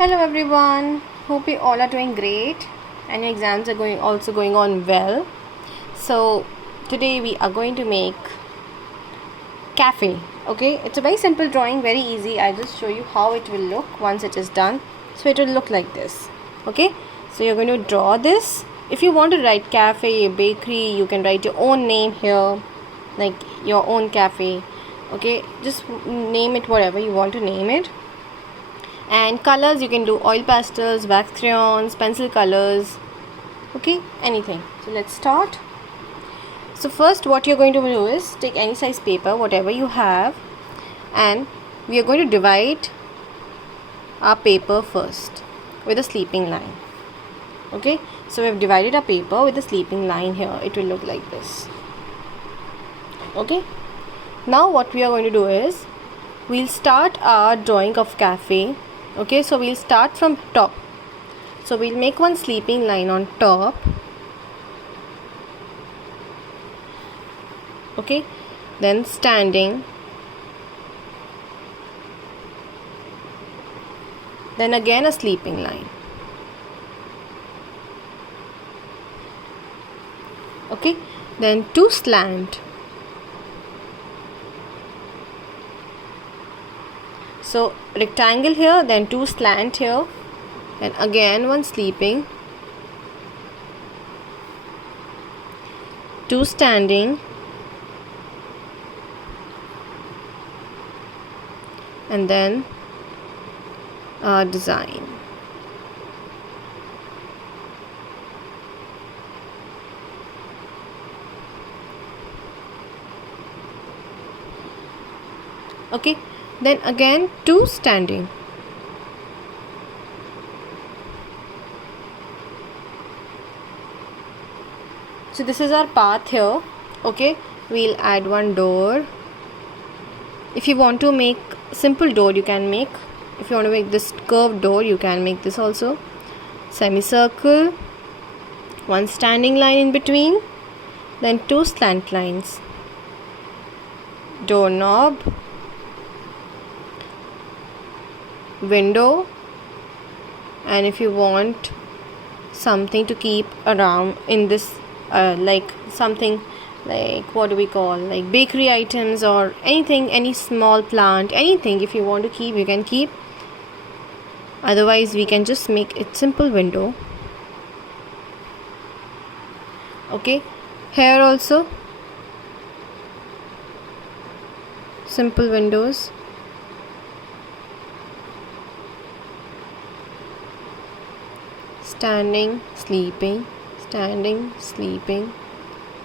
Hello everyone. Hope you all are doing great and your exams are going on well. So today we are going to make cafe. Okay, it's a very simple drawing, very easy. I just show you how it will look once it is done. So it will look like this. Okay, so you're going to draw this. If you want to write cafe, bakery, you can write your own name here, like your own cafe. Okay, just name it whatever you want to name it. And colors, you can do oil pastels, wax crayons, pencil colors, okay, anything. So let's start. So first what you're going to do is take any size paper, whatever you have, and we are going to divide our paper first with a sleeping line. Okay, so we have divided our paper with a sleeping line here. It will look like this. Okay, now what we are going to do is we'll start our drawing of cafe. Okay, so we'll start from top. So we'll make one sleeping line on top. Okay, then standing, then again a sleeping line. Okay, then two slant. So rectangle here, then two slant here, and again one sleeping, two standing, and then design. Okay, then again two standing. So this is our path here. Okay, we'll add one door. If you want to make simple door, you can make. If you want to make this curved door, you can make this also. Semicircle, one standing line in between, then two slant lines. Doorknob, window, and if you want something to keep around in this like something like, what do we call, like bakery items or anything, any small plant, anything, if you want to keep, you can keep. Otherwise we can just make it simple window. Okay, here also simple windows. Standing, sleeping, standing, sleeping,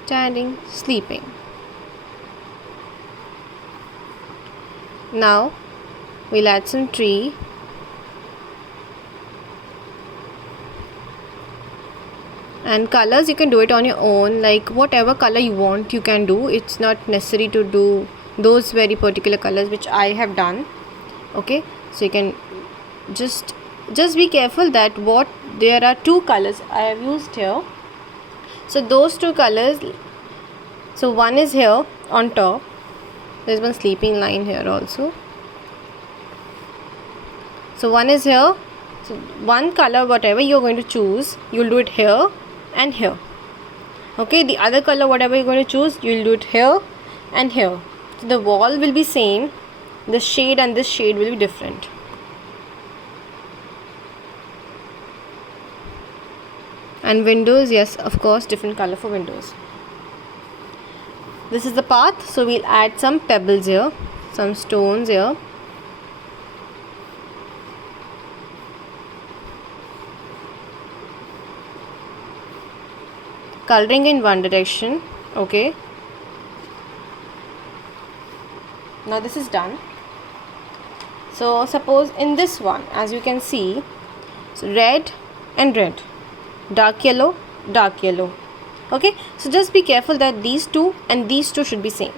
standing, sleeping. Now we'll add some tree. And colors, you can do it on your own, like whatever color you want you can do. It's not necessary to do those very particular colors which I have done. Okay, so you can just be careful that there are two colors I have used here. So those two colors, so one is here on top, there's one sleeping line here also. So one is here, so one color whatever you're going to choose, you'll do it here and here. Okay, the other color whatever you're going to choose, you'll do it here and here. So the wall will be same, the shade and this shade will be different. And windows, yes, of course, different color for windows. This is the path, so we'll add some pebbles here, some stones here. Coloring in one direction. Okay, now this is done. So suppose in this one, as you can see, so red and red, dark yellow, dark yellow. Okay, so just be careful that these two and these two should be same.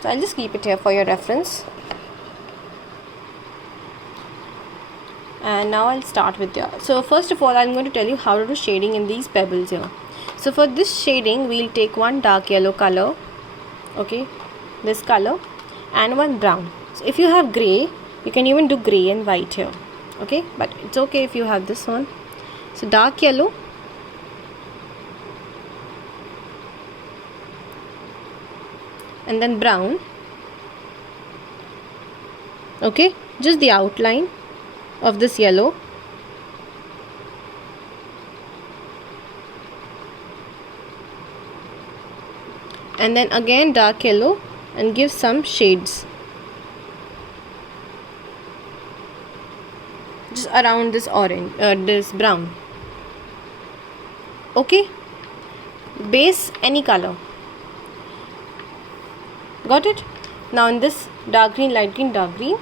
So I'll just keep it here for your reference. And now I'll start with the, so first of all I'm going to tell you how to do shading in these pebbles here. So for this shading we'll take one dark yellow color, okay, this color, and one brown. So if you have gray, You can even do grey and white here, okay, but it's okay if you have this one. So dark yellow, and then brown, okay, just the outline of this yellow, and then again dark yellow and give some shades just around this orange, this brown, okay. Base any color, got it. Now in this dark green, light green, dark green,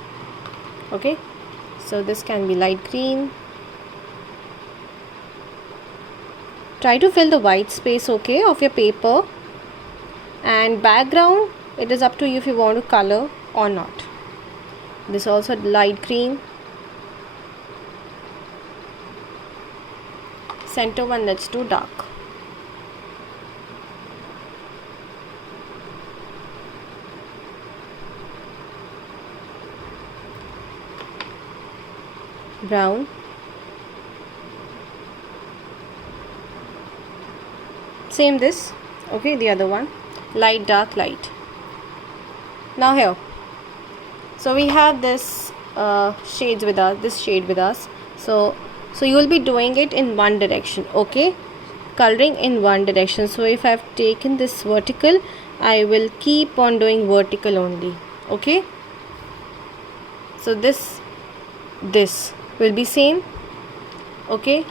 okay, so this can be light green. Try to fill the white space, okay, of your paper. And background, it is up to you if you want to color or not. This also light green. Center one, let's do dark. Brown. Same this, okay, the other one, light, dark, light. Now here, so we have this shades with us, this shade with us. So you will be doing it in one direction, okay, coloring in one direction. So if I have taken this vertical, I will keep on doing vertical only, okay. So this will be same, okay.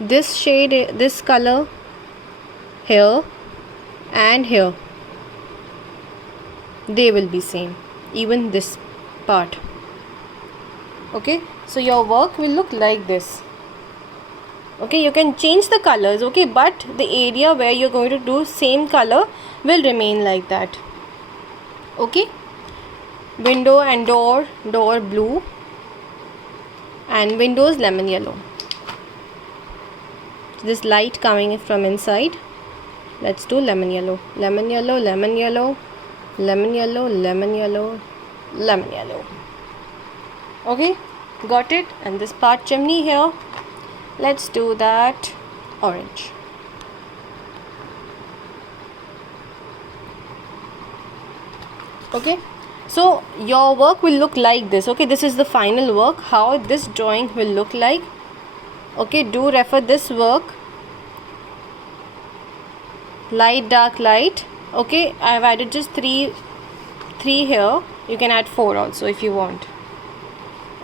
This shade, this color here and here, they will be same, even this part, okay. So your work will look like this, okay. You can change the colors, okay, but the area where you're going to do same color will remain like that, okay. Window and door blue, and windows lemon yellow. This light coming from inside, let's do lemon yellow, lemon yellow, lemon yellow, lemon yellow, lemon yellow, lemon yellow, okay, got it. And this part chimney here, let's do that orange, okay. So your work will look like this, okay. This is the final work, how this drawing will look like, okay. Do refer this work, light, dark, light, okay. I have added just three here. You can add 4 also if you want,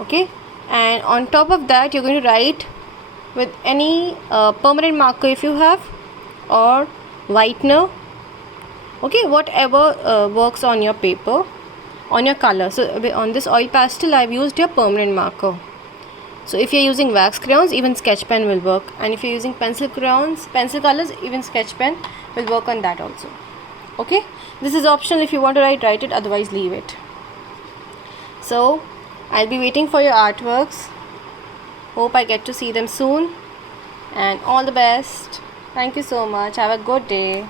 okay. And on top of that, you're going to write with any permanent marker if you have, or whitener, okay, whatever works on your paper, on your color. So on this oil pastel, I've used your permanent marker. So if you're using wax crayons, even sketch pen will work. And if you're using pencil crayons, pencil colors, even sketch pen will work on that also, okay. This is optional. If you want to write it, otherwise leave it. So I'll be waiting for your artworks. Hope I get to see them soon, and all the best. Thank you so much. Have a good day.